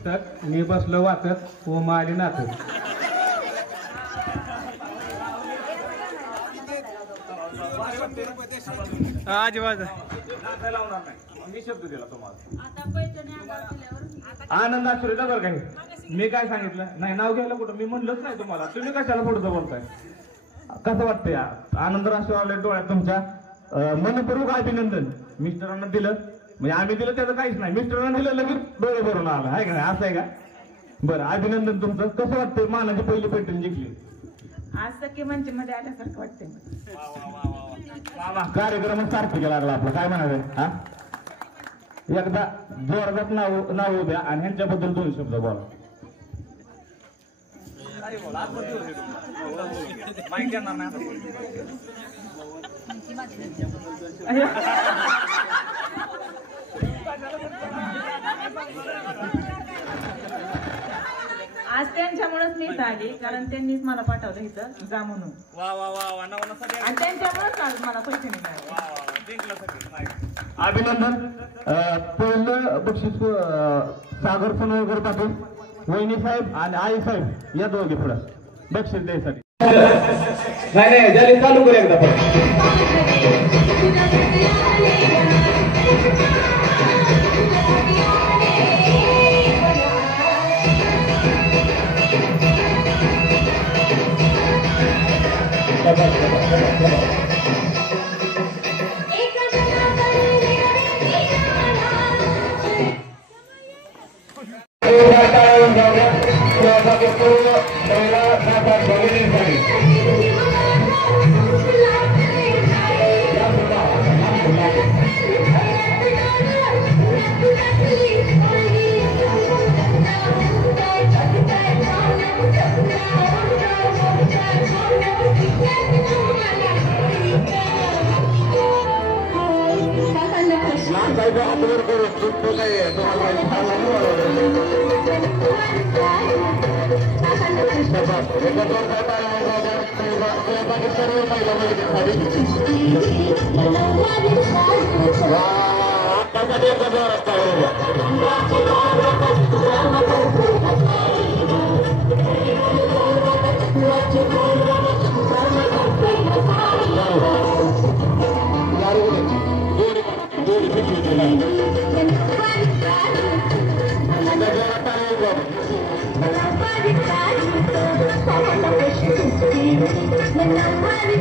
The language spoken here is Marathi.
पुस्तक मी बसलो वाचत ओमा आली नाचत. अजिबात मी शब्द दिला तुम्हाला. आनंद आश्रय बरं काही मी काय सांगितलं नाही नाव घ्यायला कुठं मी म्हणलंच नाही तुम्हाला. तुम्ही कशाला पुढचं बोलताय. कसं वाटतंय आनंद राष्ट्रवाले डोळ्यात तुमच्या. मनपूर्वक अभिनंदन. मिस्टरांना दिलं म्हणजे आम्ही दिलं त्याचं काहीच नाही. मिस्टरांना दिलं लगेच डोळे भरून आला आहे का नाही असं आहे का. बरं अभिनंदन तुमचं. कसं वाटतंय मानाची पहिली पैठणी जिंकली. आज सखी मंच मध्ये आल्यासारखं वाटतंय. कार्यक्रम सारखं लागला आपला काय म्हणायचं. हा एकदा जोरदार नाव द्या आणि ह्यांच्याबद्दल 2 शब्द बोला. आज त्यांच्यामुळेच मी इथं आली कारण त्यांनीच मला पाठवलं इथं जा म्हणून. आणि त्यांच्यामुळेच आज मला पैसे मिळाले. अभिनंदन. पहिलं बक्षीस सागर सोनवकर पाटील वहिनी साहेब आणि आई साहेब या दोघे पुढं बक्षीस द्यायसाठी. नाही जरी चालू करू एकदा Nobody